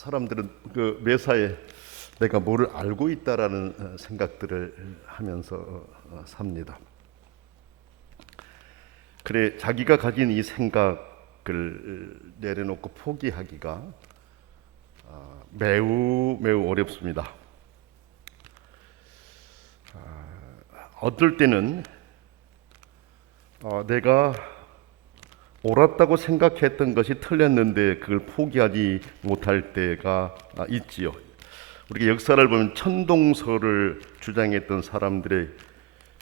사람들은 그 매사에 내가 뭐를 알고 있다라는 생각들을 하면서 삽니다. 그래 자기가 가진 이 생각을 내려놓고 포기하기가 매우 어렵습니다. 어떨 때는 내가 옳았다고 생각했던 것이 틀렸는데 그걸 포기하지 못할 때가 있지요. 우리가 역사를 보면 천동설을 주장했던 사람들의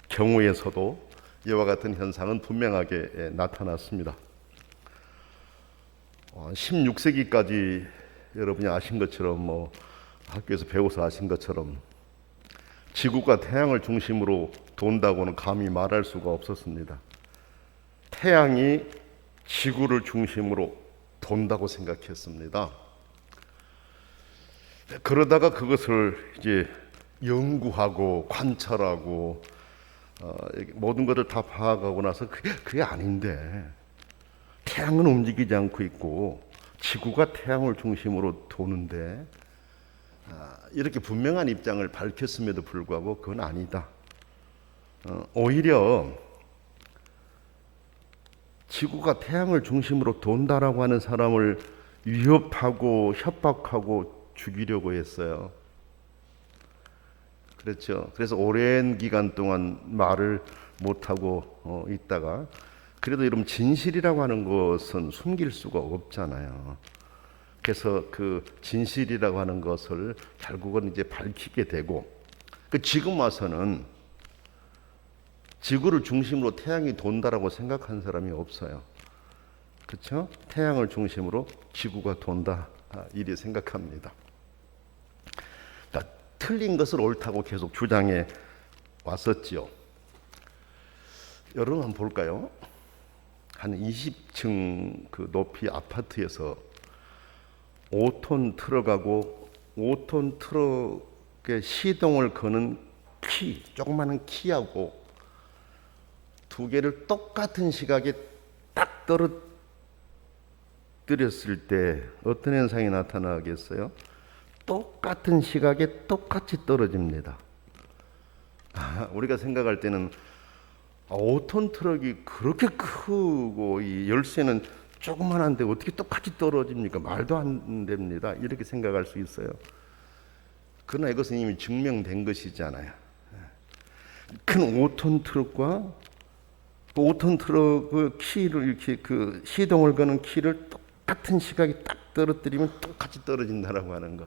경우에서도 이와 같은 현상은 분명하게 나타났습니다. 16세기까지 여러분이 아신 것처럼 학교에서 배워서 아신 것처럼 지구가 태양을 중심으로 돈다고는 감히 말할 수가 없었습니다. 태양이 지구를 중심으로 돈다고 생각했습니다. 그러다가 그것을 이제 연구하고 관찰하고 모든 것을 다 파악하고 나서 그게 아닌데 태양은 움직이지 않고 있고 지구가 태양을 중심으로 도는데 이렇게 분명한 입장을 밝혔음에도 불구하고 그건 아니다. 오히려 지구가 태양을 중심으로 돈다라고 하는 사람을 위협하고 협박하고 죽이려고 했어요. 그렇죠. 그래서 오랜 기간 동안 말을 못하고 있다가 그래도 여러분 진실이라고 하는 것은 숨길 수가 없잖아요. 그래서 그 진실이라고 하는 것을 결국은 이제 밝히게 되고 지금 와서는 지구를 중심으로 태양이 돈다라고 생각한 사람이 없어요. 그렇죠? 태양을 중심으로 지구가 돈다 이리 생각합니다. 그러니까 틀린 것을 옳다고 계속 주장해 왔었지요. 여러분 한번 볼까요? 한 20층 그 높이 아파트에서 5톤 트럭하고 5톤 트럭에 시동을 거는 키, 조그마한 키하고 두 개를 똑같은 시각에 딱 떨어뜨렸을 때 어떤 현상이 나타나겠어요? 똑같은 시각에 똑같이 떨어집니다. 우리가 생각할 때는 5톤 트럭이 그렇게 크고 이 열쇠는 조그만한데 어떻게 똑같이 떨어집니까? 말도 안 됩니다. 이렇게 생각할 수 있어요. 그러나 이것은 이미 증명된 것이잖아요. 큰 5톤 트럭과 5톤 트럭 키를 이렇게 그 시동을 거는 키를 똑같은 시각에 딱 떨어뜨리면 똑같이 떨어진다라고 하는 것.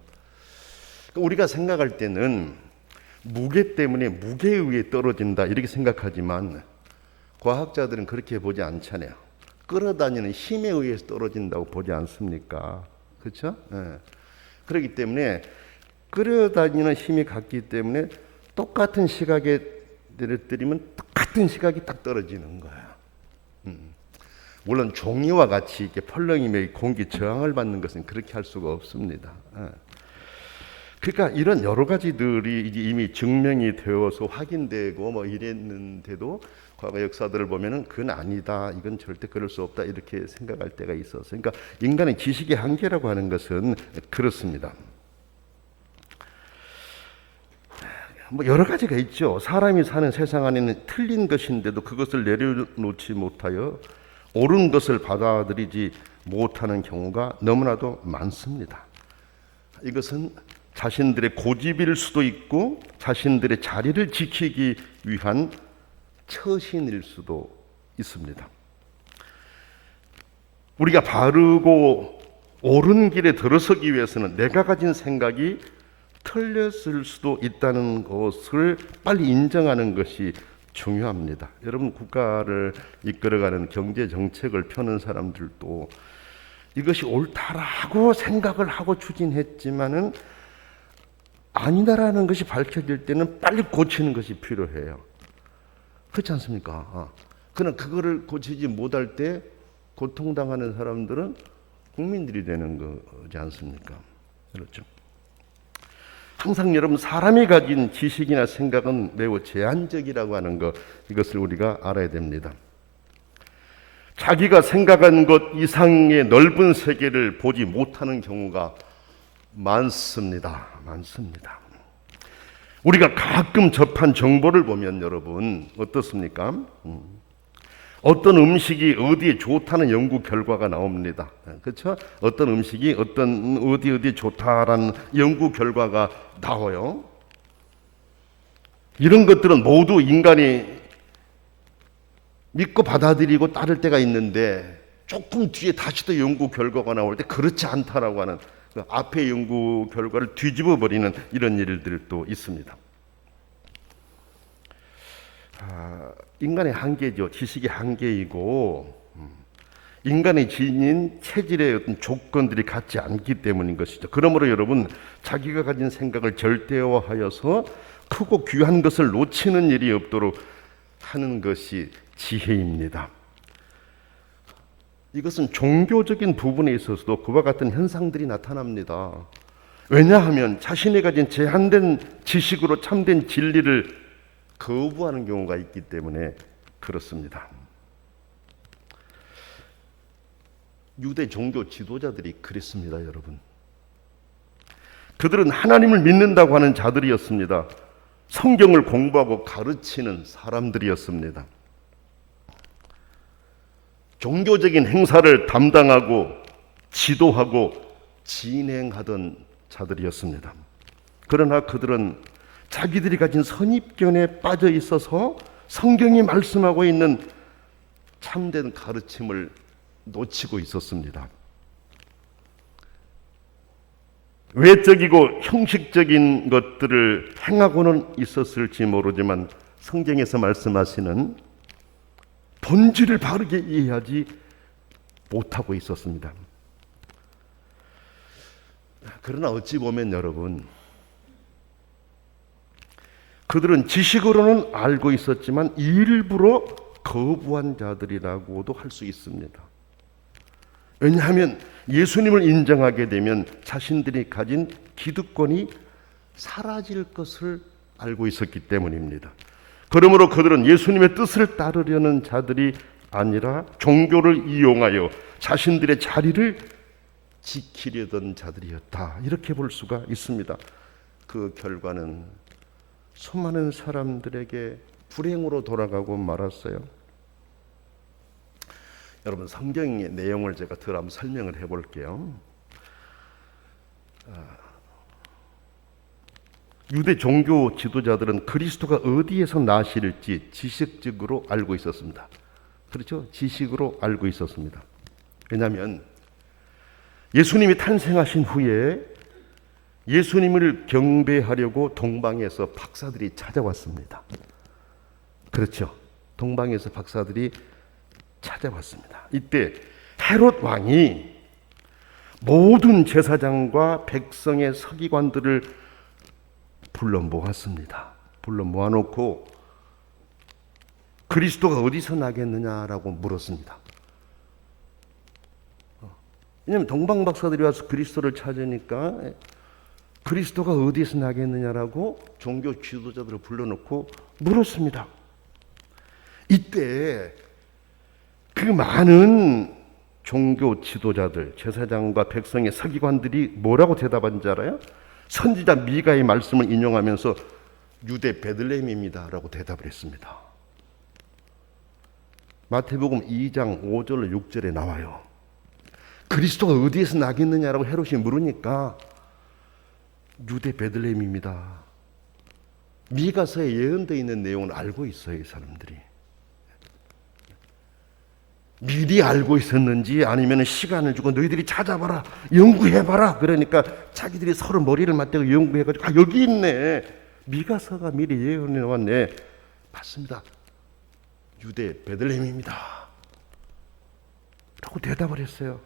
우리가 생각할 때는 무게 때문에 무게에 의해 떨어진다 이렇게 생각하지만 과학자들은 그렇게 보지 않잖아요. 끌어다니는 힘에 의해서 떨어진다고 보지 않습니까? 그렇죠? 네. 그렇기 때문에 끌어다니는 힘이 같기 때문에 똑같은 시각에 떨어뜨리면 똑같은 시각이 딱 떨어지는 거예요. 물론 종이와 같이 이렇게 펄럭임에 공기 저항을 받는 것은 그렇게 할 수가 없습니다. 그러니까 이런 여러 가지들이 이제 이미 증명이 되어서 확인되고 이랬는데도 과거 역사들을 보면은 그건 아니다, 이건 절대 그럴 수 없다 이렇게 생각할 때가 있어서, 그러니까 인간의 지식의 한계라고 하는 것은 그렇습니다. 여러 가지가 있죠. 사람이 사는 세상 안에는 틀린 것인데도 그것을 내려놓지 못하여 옳은 것을 받아들이지 못하는 경우가 너무나도 많습니다. 이것은 자신들의 고집일 수도 있고 자신들의 자리를 지키기 위한 처신일 수도 있습니다. 우리가 바르고 옳은 길에 들어서기 위해서는 내가 가진 생각이 틀렸을 수도 있다는 것을 빨리 인정하는 것이 중요합니다. 여러분 국가를 이끌어가는 경제 정책을 펴는 사람들도 이것이 옳다라고 생각을 하고 추진했지만은 아니다라는 것이 밝혀질 때는 빨리 고치는 것이 필요해요. 그렇지 않습니까? 그러나 그거를 고치지 못할 때 고통당하는 사람들은 국민들이 되는 거지 않습니까? 그렇죠? 항상 여러분 사람이 가진 지식이나 생각은 매우 제한적이라고 하는 것, 이것을 우리가 알아야 됩니다. 자기가 생각한 것 이상의 넓은 세계를 보지 못하는 경우가 많습니다. 많습니다. 우리가 가끔 접한 정보를 보면 여러분 어떻습니까? 어떤 음식이 어디에 좋다는 연구 결과가 나옵니다. 그렇죠? 어떤 음식이 어디에 좋다라는 연구 결과가 나와요. 이런 것들은 모두 인간이 믿고 받아들이고 따를 때가 있는데 조금 뒤에 다시 또 연구 결과가 나올 때 그렇지 않다라고 하는 그 앞의 연구 결과를 뒤집어 버리는 이런 일들도 있습니다. 인간의 한계죠. 지식의 한계이고 인간이 지닌 체질의 어떤 조건들이 같지 않기 때문인 것이죠. 그러므로 여러분 자기가 가진 생각을 절대화하여서 크고 귀한 것을 놓치는 일이 없도록 하는 것이 지혜입니다. 이것은 종교적인 부분에 있어서도 그와 같은 현상들이 나타납니다. 왜냐하면 자신이 가진 제한된 지식으로 참된 진리를 거부하는 경우가 있기 때문에 그렇습니다. 유대 종교 지도자들이 그랬습니다, 여러분. 그들은 하나님을 믿는다고 하는 자들이었습니다. 성경을 공부하고 가르치는 사람들이었습니다. 종교적인 행사를 담당하고 지도하고 진행하던 자들이었습니다. 그러나 그들은 자기들이 가진 선입견에 빠져 있어서 성경이 말씀하고 있는 참된 가르침을 놓치고 있었습니다. 외적이고 형식적인 것들을 행하고는 있었을지 모르지만 성경에서 말씀하시는 본질을 바르게 이해하지 못하고 있었습니다. 그러나 어찌 보면 여러분, 그들은 지식으로는 알고 있었지만 일부러 거부한 자들이라고도 할 수 있습니다. 왜냐하면 예수님을 인정하게 되면 자신들이 가진 기득권이 사라질 것을 알고 있었기 때문입니다. 그러므로 그들은 예수님의 뜻을 따르려는 자들이 아니라 종교를 이용하여 자신들의 자리를 지키려던 자들이었다. 이렇게 볼 수가 있습니다. 그 결과는 수많은 사람들에게 불행으로 돌아가고 말았어요. 여러분 성경의 내용을 제가 더 한번 설명을 해볼게요. 유대 종교 지도자들은 그리스도가 어디에서 나실지 지식적으로 알고 있었습니다. 그렇죠? 지식으로 알고 있었습니다. 왜냐하면 예수님이 탄생하신 후에 예수님을 경배하려고 동방에서 박사들이 찾아왔습니다. 그렇죠? 동방에서 박사들이 찾아왔습니다. 이때 헤롯 왕이 모든 제사장과 백성의 서기관들을 불러 모았습니다. 불러 모아놓고 그리스도가 어디서 나겠느냐라고 물었습니다. 왜냐하면 동방 박사들이 와서 그리스도를 찾으니까 그리스도가 어디에서 나겠느냐라고 종교 지도자들을 불러놓고 물었습니다. 이때 그 많은 종교 지도자들, 제사장과 백성의 서기관들이 뭐라고 대답한 줄 알아요? 선지자 미가의 말씀을 인용하면서 유대 베들레헴입니다라고 대답을 했습니다. 마태복음 2장 5절 6절에 나와요. 그리스도가 어디에서 나겠느냐라고 헤롯이 물으니까 유대 베들레헴입니다. 미가서에 예언되어 있는 내용을 알고 있어요, 이 사람들이. 미리 알고 있었는지 아니면 시간을 주고 너희들이 찾아봐라, 연구해봐라. 그러니까 자기들이 서로 머리를 맞대고 연구해가지고 여기 있네. 미가서가 미리 예언해 왔네. 맞습니다. 유대 베들레헴입니다. 라고 대답을 했어요.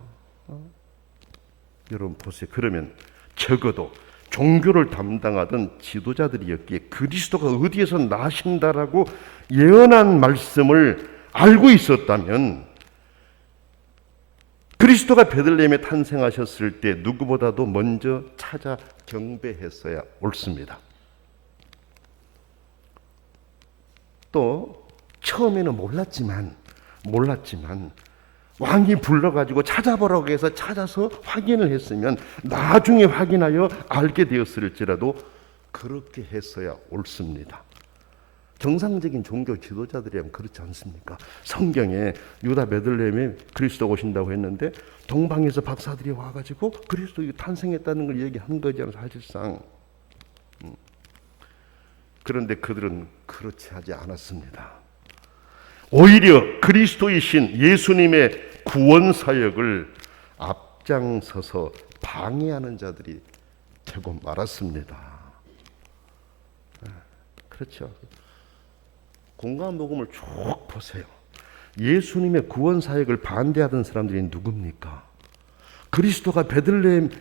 여러분 보세요. 그러면 적어도 종교를 담당하던 지도자들이었기에 그리스도가 어디에서 나신다라고 예언한 말씀을 알고 있었다면 그리스도가 베들레헴에 탄생하셨을 때 누구보다도 먼저 찾아 경배했어야 옳습니다. 또 처음에는 몰랐지만 왕이 불러가지고 찾아보라고 해서 찾아서 확인을 했으면 나중에 확인하여 알게 되었을지라도 그렇게 했어야 옳습니다. 정상적인 종교 지도자들이라면 그렇지 않습니까? 성경에 유다 베들레헴에 그리스도가 오신다고 했는데 동방에서 박사들이 와가지고 그리스도가 탄생했다는 걸 얘기한 거잖아요, 사실상. 그런데 그들은 그렇지 하지 않았습니다. 오히려 그리스도이신 예수님의 구원 사역을 앞장서서 방해하는 자들이 되고 말았습니다. 그렇죠. 공간 복음을 쭉 보세요. 예수님의 구원 사역을 반대하던 사람들이 누굽니까? 그리스도가 베들레헴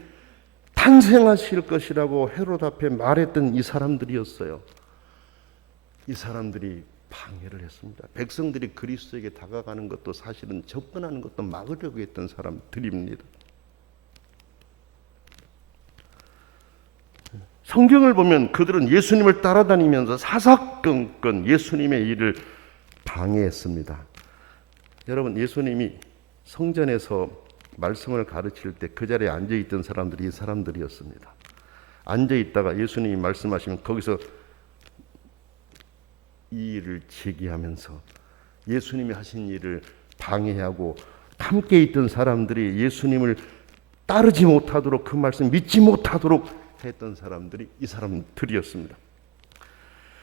탄생하실 것이라고 헤롯 앞에 말했던 이 사람들이었어요. 이 사람들이 방해를 했습니다. 백성들이 그리스도에게 다가가는 것도 사실은 접근하는 것도 막으려고 했던 사람들입니다. 성경을 보면 그들은 예수님을 따라다니면서 사사건건 예수님의 일을 방해했습니다. 여러분, 예수님이 성전에서 말씀을 가르칠 때 그 자리에 앉아있던 사람들이 이 사람들이었습니다. 앉아있다가 예수님이 말씀하시면 거기서 이 일을 제기하면서 예수님이 하신 일을 방해하고 함께 있던 사람들이 예수님을 따르지 못하도록, 그 말씀 믿지 못하도록 했던 사람들이 이 사람들이었습니다.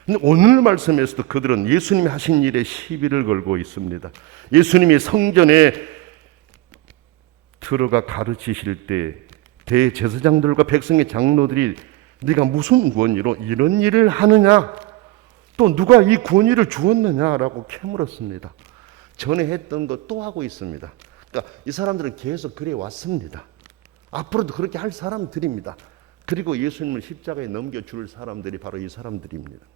근데 오늘 말씀에서도 그들은 예수님이 하신 일에 시비를 걸고 있습니다. 예수님이 성전에 들어가 가르치실 때 대제사장들과 백성의 장로들이 네가 무슨 권위로 이런 일을 하느냐, 또 누가 이 권위를 주었느냐라고 캐물었습니다. 전에 했던 것 또 하고 있습니다. 그러니까 이 사람들은 계속 그래 왔습니다. 앞으로도 그렇게 할 사람들입니다. 그리고 예수님을 십자가에 넘겨줄 사람들이 바로 이 사람들입니다.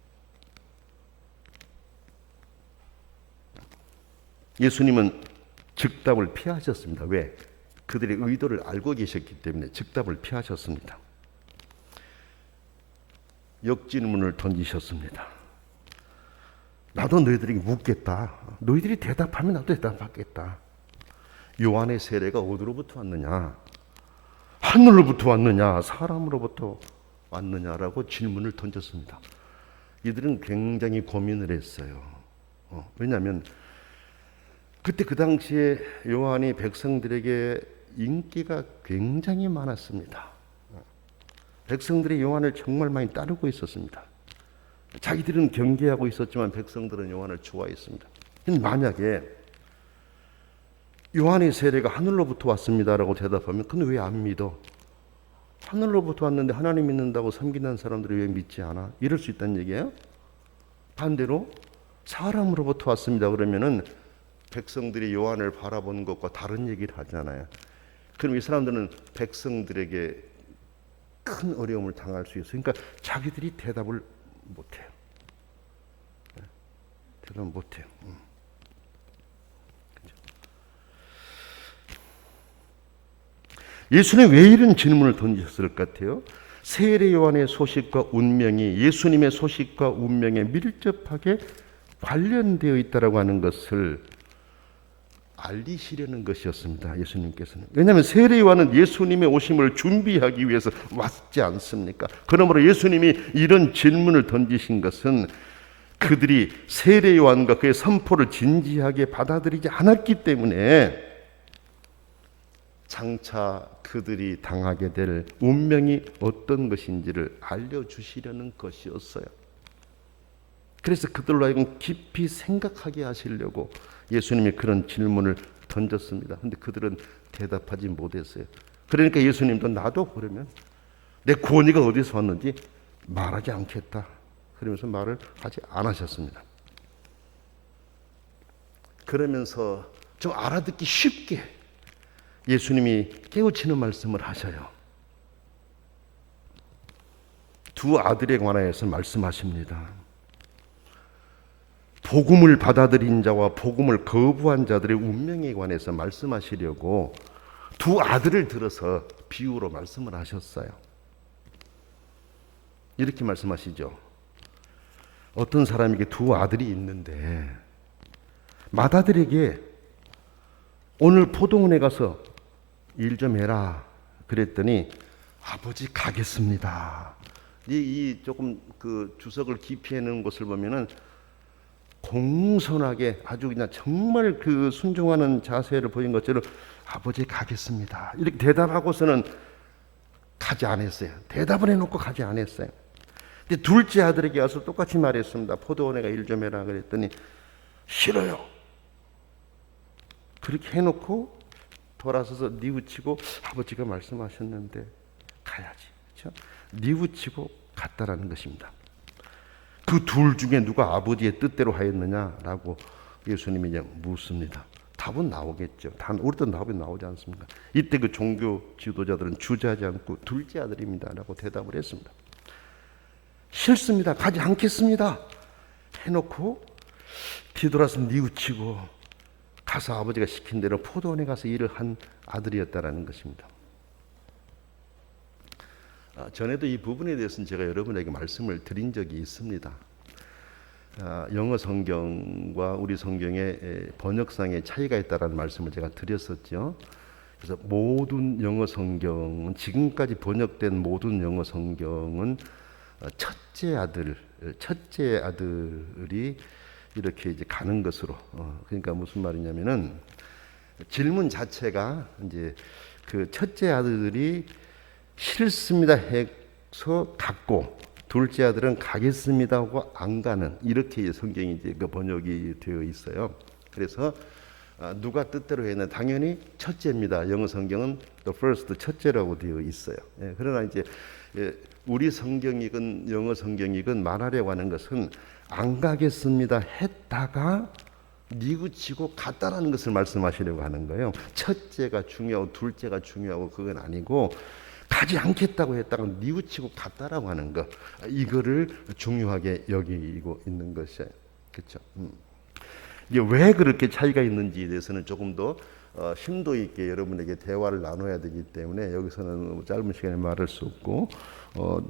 예수님은 즉답을 피하셨습니다. 왜? 그들의 의도를 알고 계셨기 때문에 즉답을 피하셨습니다. 역질문을 던지셨습니다. 나도 너희들에게 묻겠다. 너희들이 대답하면 나도 대답하겠다. 요한의 세례가 어디로부터 왔느냐? 하늘로부터 왔느냐? 사람으로부터 왔느냐라고 질문을 던졌습니다. 이들은 굉장히 고민을 했어요. 왜냐하면 그때 그 당시에 요한이 백성들에게 인기가 굉장히 많았습니다. 백성들이 요한을 정말 많이 따르고 있었습니다. 자기들은 경계하고 있었지만 백성들은 요한을 좋아했습니다. 만약에 요한의 세례가 하늘로부터 왔습니다라고 대답하면 근데 왜 안 믿어? 하늘로부터 왔는데 하나님 믿는다고 섬기는 사람들이 왜 믿지 않아? 이럴 수 있다는 얘기예요. 반대로 사람으로부터 왔습니다 그러면은 백성들이 요한을 바라보는 것과 다른 얘기를 하잖아요. 그럼 이 사람들은 백성들에게 큰 어려움을 당할 수 있어요. 그러니까 자기들이 대답을 못해요. 대답 못해요. 예수님 왜 이런 질문을 던졌을 것 같아요? 세례 요한의 소식과 운명이 예수님의 소식과 운명에 밀접하게 관련되어 있다라고 하는 것을 알리시려는 것이었습니다. 예수님께서는. 왜냐하면 세례 요한은 예수님의 오심을 준비하기 위해서 왔지 않습니까? 그러므로 예수님이 이런 질문을 던지신 것은 그들이 세례 요한과 그의 선포를 진지하게 받아들이지 않았기 때문에 장차 그들이 당하게 될 운명이 어떤 것인지를 알려주시려는 것이었어요. 그래서 그들로 하여금 깊이 생각하게 하시려고 예수님이 그런 질문을 던졌습니다. 그런데 그들은 대답하지 못했어요. 그러니까 예수님도 나도 그러면 내 권위가 어디서 왔는지 말하지 않겠다. 그러면서 말을 하지 않으셨습니다. 그러면서 좀 알아듣기 쉽게 예수님이 깨우치는 말씀을 하셔요. 두 아들에 관하여서 말씀하십니다. 복음을 받아들인 자와 복음을 거부한 자들의 운명에 관해서 말씀하시려고 두 아들을 들어서 비유로 말씀을 하셨어요. 이렇게 말씀하시죠. 어떤 사람에게 두 아들이 있는데 맏아들에게 오늘 포도원에 가서 일 좀 해라. 그랬더니 아버지 가겠습니다. 이 조금 그 주석을 깊이 해놓은 것을 보면은 공손하게 아주 그냥 정말 그 순종하는 자세를 보인 것처럼 아버지 가겠습니다. 이렇게 대답하고서는 가지 않았어요. 대답을 해놓고 가지 않았어요. 근데 둘째 아들에게 와서 똑같이 말했습니다. 포도원에 가 일 좀 해라 그랬더니 싫어요. 그렇게 해놓고 돌아서서 뉘우치고 아버지가 말씀하셨는데 가야지. 그렇죠? 뉘우치고 갔다라는 것입니다. 그 둘 중에 누가 아버지의 뜻대로 하였느냐라고 예수님이 이제 묻습니다. 답은 나오겠죠. 우리도 답이 나오지 않습니까? 이때 그 종교 지도자들은 주저하지 않고 둘째 아들입니다라고 대답을 했습니다. 싫습니다. 가지 않겠습니다. 해놓고 뒤돌아서 뉘우치고 가서 아버지가 시킨 대로 포도원에 가서 일을 한 아들이었다라는 것입니다. 전에도 이 부분에 대해서는 제가 여러분에게 말씀을 드린 적이 있습니다. 영어 성경과 우리 성경의 번역상의 차이가 있다는 말씀을 제가 드렸었죠. 그래서 모든 영어 성경은 지금까지 번역된 모든 영어 성경은 첫째 아들이 이렇게 이제 가는 것으로 그러니까 무슨 말이냐면은 질문 자체가 이제 그 첫째 아들이 싫습니다 해서 갔고 둘째 아들은 가겠습니다 하고 안 가는 이렇게 성경이 이제 그 번역이 되어 있어요. 그래서 누가 뜻대로 했나 당연히 첫째입니다. 영어 성경은 the first 첫째라고 되어 있어요. 그러나 이제 우리 성경이건 영어 성경이건 말하려고 하는 것은 안 가겠습니다 했다가 뉘우치고 갔다라는 것을 말씀하시려고 하는 거예요. 첫째가 중요하고 둘째가 중요하고 그건 아니고 가지 않겠다고 했다가 뉘우치고 갔다라고 하는 것, 이거를 중요하게 여기고 있는 것이에요. 그렇죠? 이게 왜 그렇게 차이가 있는지에 대해서는 조금 더 심도 있게 여러분에게 대화를 나눠야 되기 때문에 여기서는 짧은 시간에 말할 수 없고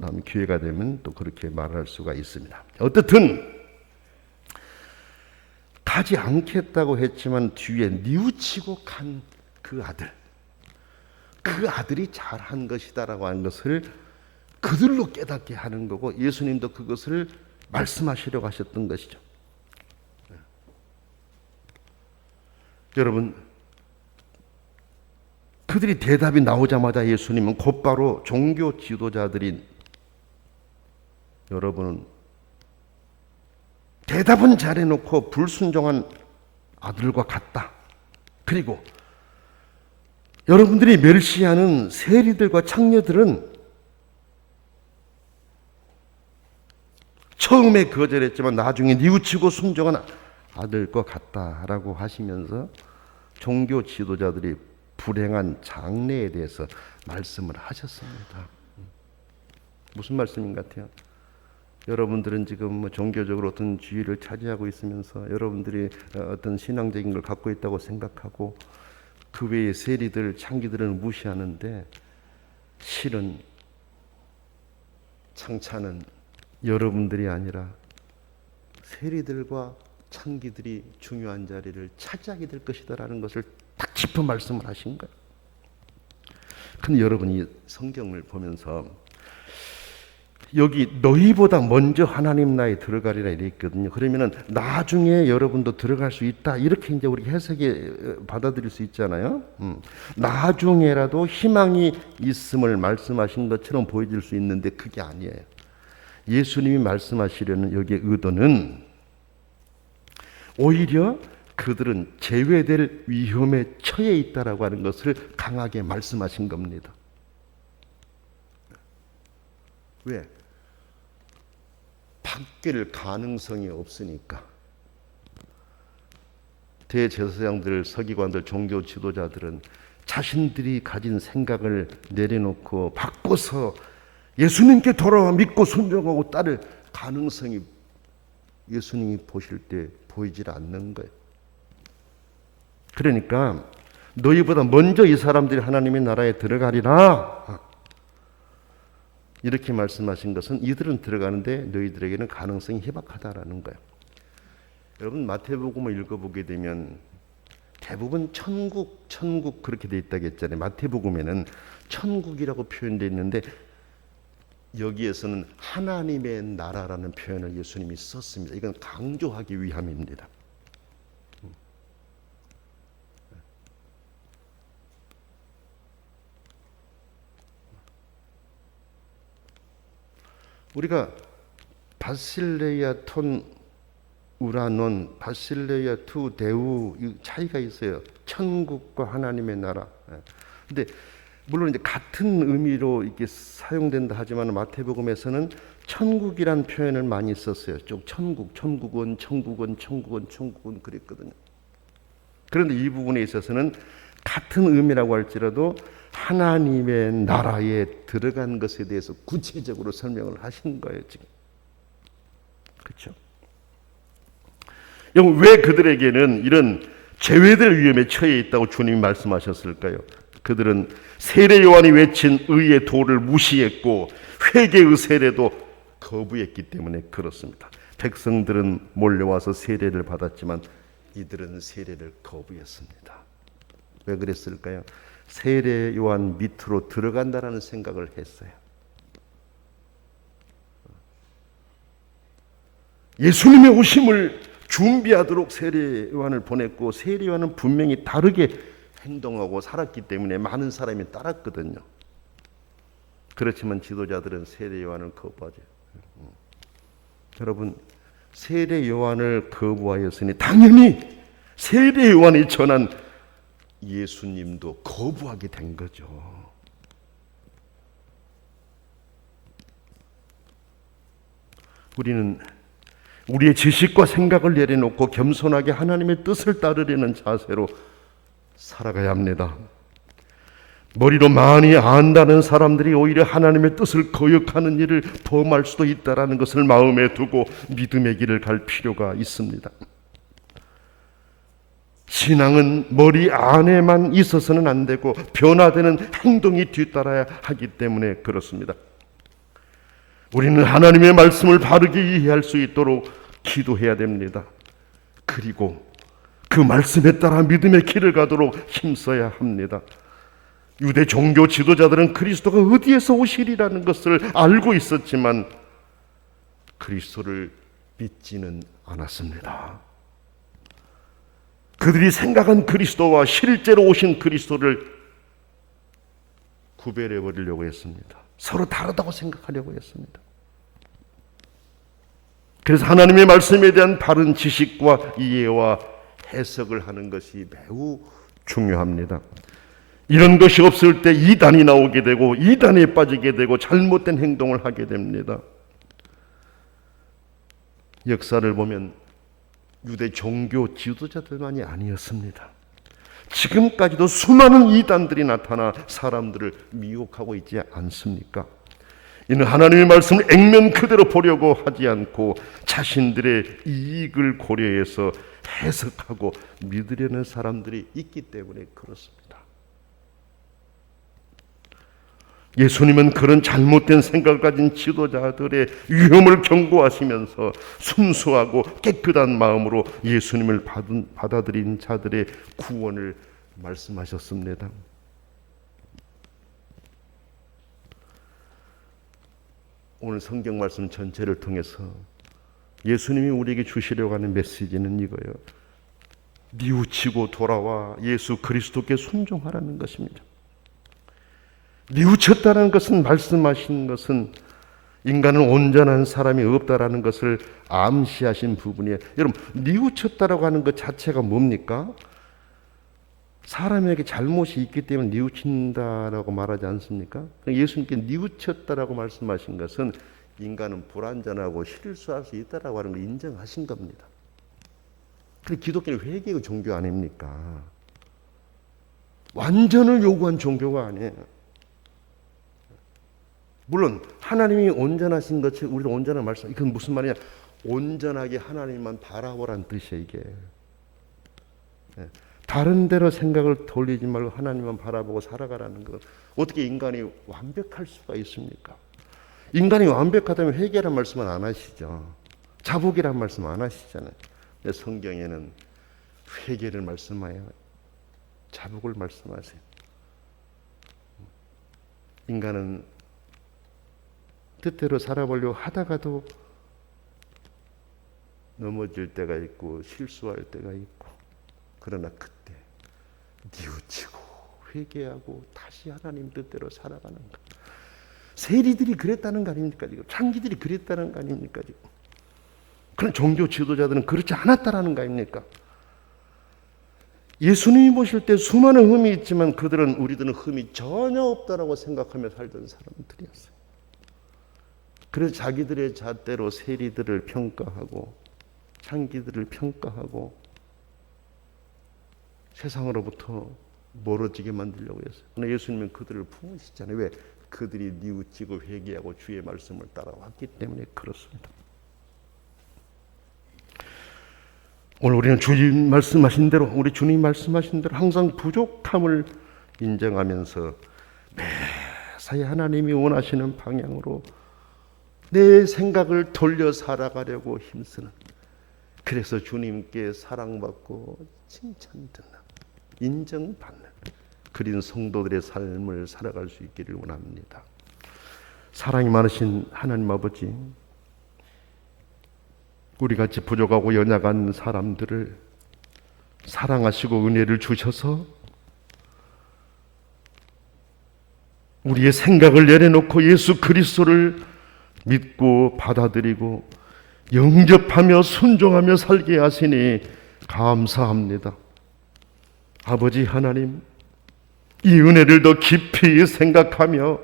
다음 기회가 되면 또 그렇게 말할 수가 있습니다. 어떻든 가지 않겠다고 했지만 뒤에 뉘우치고 간 그 아들, 그 아들이 잘한 것이다라고 하는 것을 그들로 깨닫게 하는 거고 예수님도 그것을 말씀하시려고 하셨던 것이죠. 여러분, 그들이 대답이 나오자마자 예수님은 곧바로 종교 지도자들인 여러분은 대답은 잘해놓고 불순종한 아들과 같다. 그리고 여러분들이 멸시하는 세리들과 창녀들은 처음에 거절했지만 나중에 뉘우치고 순종한 아들과 같다라고 하시면서 종교 지도자들이 불행한 장래에 대해서 말씀을 하셨습니다. 무슨 말씀인 것 같아요? 여러분들은 지금 종교적으로 어떤 지위를 차지하고 있으면서 여러분들이 어떤 신앙적인 걸 갖고 있다고 생각하고 그 외의 세리들, 창기들은 무시하는데 실은 창차는 여러분들이 아니라 세리들과 창기들이 중요한 자리를 차지하게 될 것이다라는 것을 딱 짚어 말씀을 하신 거예요. 근데 여러분이 성경을 보면서 여기 너희보다 먼저 하나님 나라에 들어가리라 이래 있거든요. 그러면은 나중에 여러분도 들어갈 수 있다 이렇게 이제 우리 해석에 받아들일 수 있잖아요. 나중에라도 희망이 있음을 말씀하신 것처럼 보여질 수 있는데 그게 아니에요. 예수님이 말씀하시려는 여기의 의도는 오히려 그들은 제외될 위험에 처해 있다라고 하는 것을 강하게 말씀하신 겁니다. 왜? 바뀔 가능성이 없으니까. 대제사장들, 서기관들, 종교 지도자들은 자신들이 가진 생각을 내려놓고 바꿔서 예수님께 돌아와 믿고 순종하고 따를 가능성이 예수님이 보실 때 보이질 않는 거예요. 그러니까 너희보다 먼저 이 사람들이 하나님의 나라에 들어가리라 이렇게 말씀하신 것은 이들은 들어가는데 너희들에게는 가능성이 희박하다라는 거예요. 여러분 마태복음을 읽어보게 되면 대부분 천국 그렇게 돼 있다고 했잖아요. 마태복음에는 천국이라고 표현되어 있는데 여기에서는 하나님의 나라라는 표현을 예수님이 썼습니다. 이건 강조하기 위함입니다. 우리가 바실레이아 톤 우라논, 바실레이아 투 데우 차이가 있어요. 천국과 하나님의 나라. 근데 물론 이제 같은 의미로 이렇게 사용된다 하지만 마태복음에서는 천국이란 표현을 많이 썼어요. 쭉 천국은 그랬거든요. 그런데 이 부분에 있어서는 같은 의미라고 할지라도 하나님의 나라에 들어간 것에 대해서 구체적으로 설명을 하신 거예요, 지금. 그렇죠? 왜 그들에게는 이런 제외될 위험에 처해 있다고 주님이 말씀하셨을까요? 그들은 세례 요한이 외친 의의 도를 무시했고 회개의 세례도 거부했기 때문에 그렇습니다. 백성들은 몰려와서 세례를 받았지만 이들은 세례를 거부했습니다. 왜 그랬을까요? 세례 요한 밑으로 들어간다라는 생각을 했어요. 예수님의 오심을 준비하도록 세례 요한을 보냈고 세례 요한은 분명히 다르게 행동하고 살았기 때문에 많은 사람이 따랐거든요. 그렇지만 지도자들은 세례 요한을 거부하죠. 여러분, 세례 요한을 거부하였으니 당연히 세례 요한이 전한 예수님도 거부하게 된 거죠. 우리는 우리의 지식과 생각을 내려놓고 겸손하게 하나님의 뜻을 따르려는 자세로 살아가야 합니다. 머리로 많이 안다는 사람들이 오히려 하나님의 뜻을 거역하는 일을 범할 수도 있다는 것을 마음에 두고 믿음의 길을 갈 필요가 있습니다. 신앙은 머리 안에만 있어서는 안 되고 변화되는 행동이 뒤따라야 하기 때문에 그렇습니다. 우리는 하나님의 말씀을 바르게 이해할 수 있도록 기도해야 됩니다. 그리고 그 말씀에 따라 믿음의 길을 가도록 힘써야 합니다. 유대 종교 지도자들은 그리스도가 어디에서 오시리라는 것을 알고 있었지만 그리스도를 믿지는 않았습니다. 그들이 생각한 그리스도와 실제로 오신 그리스도를 구별해 버리려고 했습니다. 서로 다르다고 생각하려고 했습니다. 그래서 하나님의 말씀에 대한 바른 지식과 이해와 해석을 하는 것이 매우 중요합니다. 이런 것이 없을 때 이단이 나오게 되고 이단에 빠지게 되고 잘못된 행동을 하게 됩니다. 역사를 보면 유대 종교 지도자들만이 아니었습니다. 지금까지도 수많은 이단들이 나타나 사람들을 미혹하고 있지 않습니까? 이는 하나님의 말씀을 액면 그대로 보려고 하지 않고 자신들의 이익을 고려해서 해석하고 믿으려는 사람들이 있기 때문에 그렇습니다. 예수님은 그런 잘못된 생각을 가진 지도자들의 위험을 경고하시면서 순수하고 깨끗한 마음으로 예수님을 받아들인 자들의 구원을 말씀하셨습니다. 오늘 성경 말씀 전체를 통해서 예수님이 우리에게 주시려고 하는 메시지는 이거예요. 뉘우치고 돌아와 예수 그리스도께 순종하라는 것입니다. 뉘우쳤다는 것은, 말씀하신 것은 인간은 온전한 사람이 없다라는 것을 암시하신 부분이에요. 여러분, 뉘우쳤다라고 하는 것 자체가 뭡니까? 사람에게 잘못이 있기 때문에 뉘우친다라고 말하지 않습니까? 예수님께 뉘우쳤다라고 말씀하신 것은 인간은 불완전하고 실수할 수 있다라고 하는 걸 인정하신 겁니다. 근데 기독교는 회개의 종교 아닙니까? 완전을 요구한 종교가 아니에요. 물론 하나님이 온전하신 것이 우리도 온전한 말씀, 이건 무슨 말이냐? 온전하게 하나님만 바라보라는 뜻이에요, 이게. 다른 데로 생각을 돌리지 말고 하나님만 바라보고 살아가라는 것. 어떻게 인간이 완벽할 수가 있습니까? 인간이 완벽하다면 회개란 말씀은 안 하시죠. 자복이란 말씀 안 하시잖아요. 성경에는 회개를 말씀해요. 자복을 말씀하세요. 인간은 뜻대로 살아보려고 하다가도 넘어질 때가 있고 실수할 때가 있고, 그러나 그때 뉘우치고 회개하고 다시 하나님 뜻대로 살아가는 것. 세리들이 그랬다는 거 아닙니까 지금? 창기들이 그랬다는 거 아닙니까 지금? 그런 종교 지도자들은 그렇지 않았다라는 거 아닙니까? 예수님이 보실 때 수많은 흠이 있지만 우리들은 흠이 전혀 없다라고 생각하며 살던 사람들이었어요. 그래서 자기들의 잣대로 세리들을 평가하고 창기들을 평가하고 세상으로부터 멀어지게 만들려고 했어요. 그러나 예수님은 그들을 품으시잖아요. 왜? 그들이 뉘우치고 회개하고 주의 말씀을 따라왔기 때문에 그렇습니다. 오늘 우리는 주님 말씀하신 대로, 우리 주님 말씀하신 대로 항상 부족함을 인정하면서 매사에 하나님이 원하시는 방향으로 내 생각을 돌려 살아가려고 힘쓰는, 그래서 주님께 사랑받고 칭찬받는, 인정받는 그린 성도들의 삶을 살아갈 수 있기를 원합니다. 사랑이 많으신 하나님 아버지, 우리같이 부족하고 연약한 사람들을 사랑하시고 은혜를 주셔서 우리의 생각을 내려놓고 예수 그리스도를 믿고 받아들이고 영접하며 순종하며 살게 하시니 감사합니다. 아버지 하나님, 이 은혜를 더 깊이 생각하며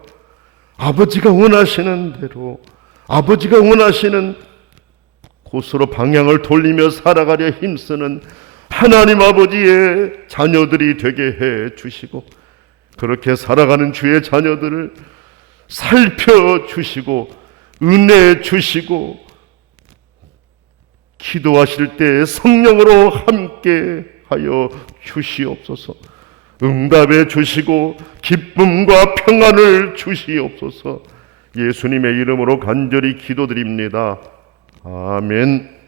아버지가 원하시는 대로, 아버지가 원하시는 곳으로 방향을 돌리며 살아가려 힘쓰는 하나님 아버지의 자녀들이 되게 해 주시고, 그렇게 살아가는 주의 자녀들을 살펴주시고 은혜 주시고, 기도하실 때 성령으로 함께 하여 주시옵소서. 응답해 주시고 기쁨과 평안을 주시옵소서. 예수님의 이름으로 간절히 기도드립니다. 아멘.